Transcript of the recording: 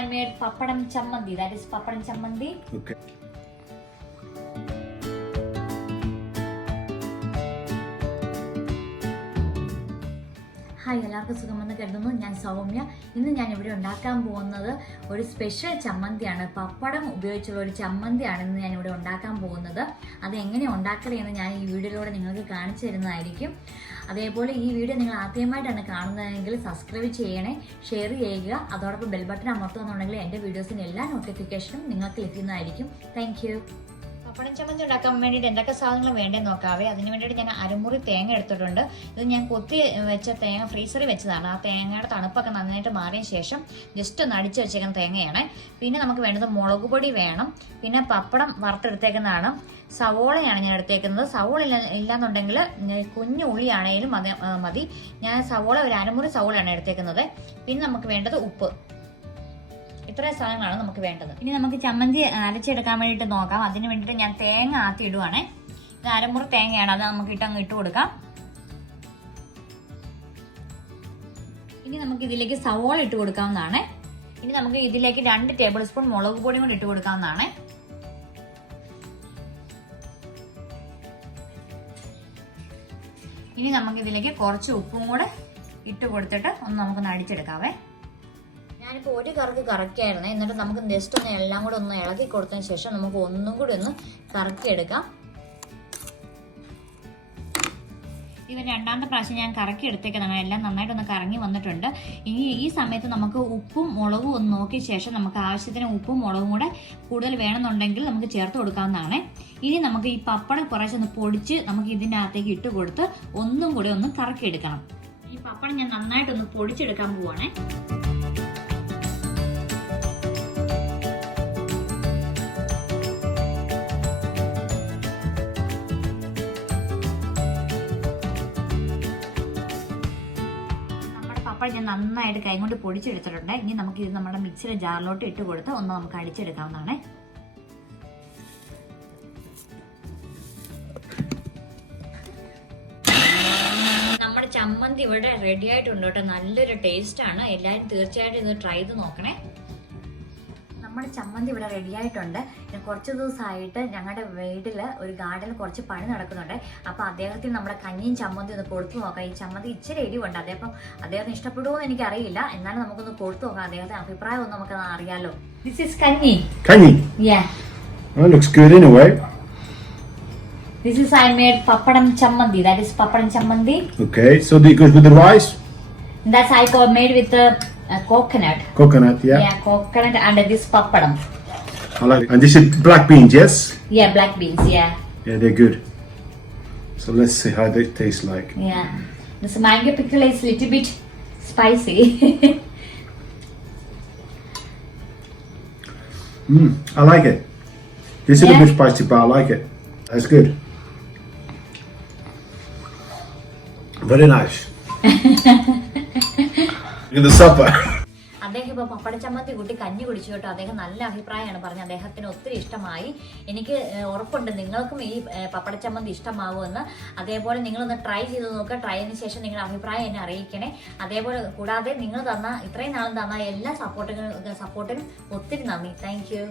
I made papadam chammandi. That is papadam chammandi. Okay. Hi, എല്ലാവർക്കും സുഖമെന്ന് കരുതുന്നു. ഞാൻ സൗമ്യ. ഇന്ന് ഞാൻ ഇവിടെ ഉണ്ടാക്കാൻ പോകുന്നത് ഒരു സ്പെഷ്യൽ ചമ്മന്തിയാണ്. പപ്പടം ഉപയോഗിച്ചുള്ള ഒരു ചമ്മന്തിയാണ് ഇന്ന് ഞാൻ ഇവിടെ ഉണ്ടാക്കാൻ പോകുന്നത്. അത് എങ്ങനെ ഉണ്ടാക്കണമെന്ന് ഞാൻ ഈ വീഡിയോയിലൂടെ നിങ്ങൾക്ക് കാണിച്ചു തരുന്നതായിരിക്കും. അതേപോലെ ഈ വീഡിയോ നിങ്ങൾ ആദ്യമായിട്ടാണ് കാണുന്നതെങ്കിൽ സബ്സ്ക്രൈബ് ചെയ്യണേ, ഷെയർ ചെയ്യുക, അതോടൊപ്പം ബെൽ ബട്ടൺ അമർത്തുന്നുണ്ടെങ്കിൽ എൻ്റെ വീഡിയോസിൻ്റെ എല്ലാ നോട്ടിഫിക്കേഷനും നിങ്ങൾക്ക് ലഭിക്കുന്നതായിരിക്കും. Thank you. പപ്പടം ചമ്മന്തി ഉണ്ടാക്കാൻ വേണ്ടിയിട്ട് എന്തൊക്കെ സാധനങ്ങൾ വേണ്ടതെന്ന് നോക്കാവേ. അതിന് വേണ്ടിയിട്ട് ഞാൻ അരമുറി തേങ്ങ എടുത്തിട്ടുണ്ട്. ഇത് ഞാൻ കൊത്തി വെച്ച തേങ്ങ ഫ്രീസറിൽ വെച്ചതാണ്. ആ തേങ്ങയുടെ തണുപ്പൊക്കെ നന്നായിട്ട് മാറിയ ശേഷം ജസ്റ്റ് ഒന്ന് അടിച്ച് വെച്ചേക്കുന്ന തേങ്ങയാണ്. പിന്നെ നമുക്ക് വേണ്ടത് മുളക് പൊടി വേണം. പിന്നെ പപ്പടം വറുത്തെടുത്തേക്കുന്നതാണ്. സവോളയാണ് ഞാൻ എടുത്തേക്കുന്നത്. സവോള ഇല്ലാന്നുണ്ടെങ്കിൽ കുഞ്ഞു ഉള്ളിയാണേലും മതി. ഞാൻ സവോള ഒരു അരമുറി സവോളയാണ് എടുത്തേക്കുന്നത്. പിന്നെ നമുക്ക് വേണ്ടത് ഉപ്പ്. ഇത്രയും സാധനങ്ങളാണ് നമുക്ക് വേണ്ടത്. ഇനി നമുക്ക് ചമ്മന്തി അരച്ചെടുക്കാൻ വേണ്ടിയിട്ട് നോക്കാം. അതിന് വേണ്ടിയിട്ട് ഞാൻ തേങ്ങ ആത്തി ഇടുവാണേ. ഇത് അരമുറി തേങ്ങയാണ്, അത് നമുക്ക് ഇട്ട് കൊടുക്കാം. ഇനി നമുക്ക് ഇതിലേക്ക് സവോള ഇട്ട് കൊടുക്കാവുന്നതാണ്. ഇനി നമുക്ക് ഇതിലേക്ക് 2 ടേബിൾ സ്പൂൺ മുളക് പൊടിയും കൂടി ഇട്ട് കൊടുക്കാവുന്നതാണ്. ഇനി നമുക്ക് ഇതിലേക്ക് കുറച്ച് ഉപ്പും കൂടെ ഇട്ട് കൊടുത്തിട്ട് ഒന്ന് നമുക്കൊന്ന് അടിച്ചെടുക്കാവേ. ഞാനിപ്പോൾ ഒരു കറക്ക് കറക്കിയായിരുന്നു. എന്നിട്ട് നമുക്ക് ജസ്റ്റ് ഒന്ന് എല്ലാം കൂടെ ഒന്ന് ഇളക്കി കൊടുത്തതിന് ശേഷം നമുക്ക് ഒന്നും കൂടി ഒന്ന് കറക്കിയെടുക്കാം. ഇത് രണ്ടാമത്തെ പ്രാവശ്യം ഞാൻ കറക്കി എടുത്തേക്കുന്നതാണ്. എല്ലാം നന്നായിട്ടൊന്ന് കറങ്ങി വന്നിട്ടുണ്ട്. ഇനി ഈ സമയത്ത് നമുക്ക് ഉപ്പും മുളകും ഒന്ന് നോക്കിയ ശേഷം നമുക്ക് ആവശ്യത്തിന് ഉപ്പും മുളകും കൂടെ കൂടുതൽ വേണമെന്നുണ്ടെങ്കിൽ നമുക്ക് ചേർത്ത് കൊടുക്കാവുന്നതാണ്. ഇനി നമുക്ക് ഈ പപ്പടം കുറേശ്ശെ ഒന്ന് പൊടിച്ച് നമുക്ക് ഇതിൻ്റെ അകത്തേക്ക് ഇട്ട് കൊടുത്ത് ഒന്നും കൂടെ ഒന്ന് കറക്കിയെടുക്കണം. ഈ പപ്പടം ഞാൻ നന്നായിട്ടൊന്ന് പൊടിച്ചെടുക്കാൻ പോവാണേ. പപ്പടം ഞാൻ നന്നായിട്ട് കൈ കൊണ്ട് പൊടിച്ചെടുത്തിട്ടുണ്ട്. ഇനി നമുക്ക് ഇത് നമ്മുടെ മിക്സിയുടെ ജാറിലോട്ട് ഇട്ട് കൊടുത്ത് ഒന്ന് നമുക്ക് അടിച്ചെടുക്കാവുന്നതാണ്. നമ്മുടെ ചമ്മന്തി ഇവിടെ റെഡി ആയിട്ടുണ്ട് കേട്ടോ. നല്ലൊരു ടേസ്റ്റ് ആണ്. എല്ലാവരും തീർച്ചയായിട്ടും ഇത് ട്രൈ ചെയ്ത് നോക്കണേ. നമ്മുടെ ചമ്മന്തി ഇവിടെ റെഡി ആയിട്ടുണ്ട്. കുറച്ച് ദിവസമായിട്ട് ഞങ്ങളുടെ വീട്ടിൽ ഒരു ഗാർഡനിൽ കുറച്ച് പണി നടക്കുന്നുണ്ട്. അപ്പോൾ അദ്ദേഹത്തിന് നമ്മുടെ കഞ്ഞിയും ചമ്മന്തി ഒന്ന് കൊടുത്തു നോക്കാം. ഈ ചമ്മന്തി ഇച്ചിരി എരിവുണ്ട്. അദ്ദേഹത്തിന് ഇഷ്ടപ്പെടുമോ എന്ന് എനിക്കറിയില്ല. എന്നാലും നമുക്കൊന്ന് കൊടുത്തു നോക്കാം. അദ്ദേഹത്തിന്റെ അഭിപ്രായം ഒന്ന് നമുക്ക് അറിയാലോ. ദിസ് ഈസ് കഞ്ഞി. Kanji? Yeah. Oh, it looks good in a way. This is I made papadam chammandi. That is papadam chammandi. Okay, so it goes with the rice? That's I made with the coconut. Coconut, yeah? Yeah, coconut and this papadam. I like it. And this is black beans, yes? Yeah, black beans, yeah. Yeah, they're good. So let's see how they taste like. Yeah. This mango pickle is a little bit spicy. I like it. This is a bit spicy, but I like it. That's good. Very nice. Look at the supper. അദ്ദേഹം ഇപ്പോൾ പപ്പട ചമ്മന്തി കൂട്ടി കഞ്ഞി കുടിച്ചു കേട്ടോ. അദ്ദേഹം നല്ല അഭിപ്രായമാണ് പറഞ്ഞത്. അദ്ദേഹത്തിന് ഒത്തിരി ഇഷ്ടമായി. എനിക്ക് ഉറപ്പുണ്ട് നിങ്ങൾക്കും ഈ പപ്പട ചമ്മന്തി ഇഷ്ടമാവുമെന്ന്. അതേപോലെ നിങ്ങളൊന്ന് ട്രൈ ചെയ്ത് നോക്കുക. ട്രൈ ചെയ്തതിന് ശേഷം നിങ്ങളുടെ അഭിപ്രായം എന്നെ അറിയിക്കണേ. അതേപോലെ കൂടാതെ നിങ്ങൾ ഇത്രയും നാളും തന്ന എല്ലാ സപ്പോർട്ടിനും ഒത്തിരി നന്ദി. Thank you.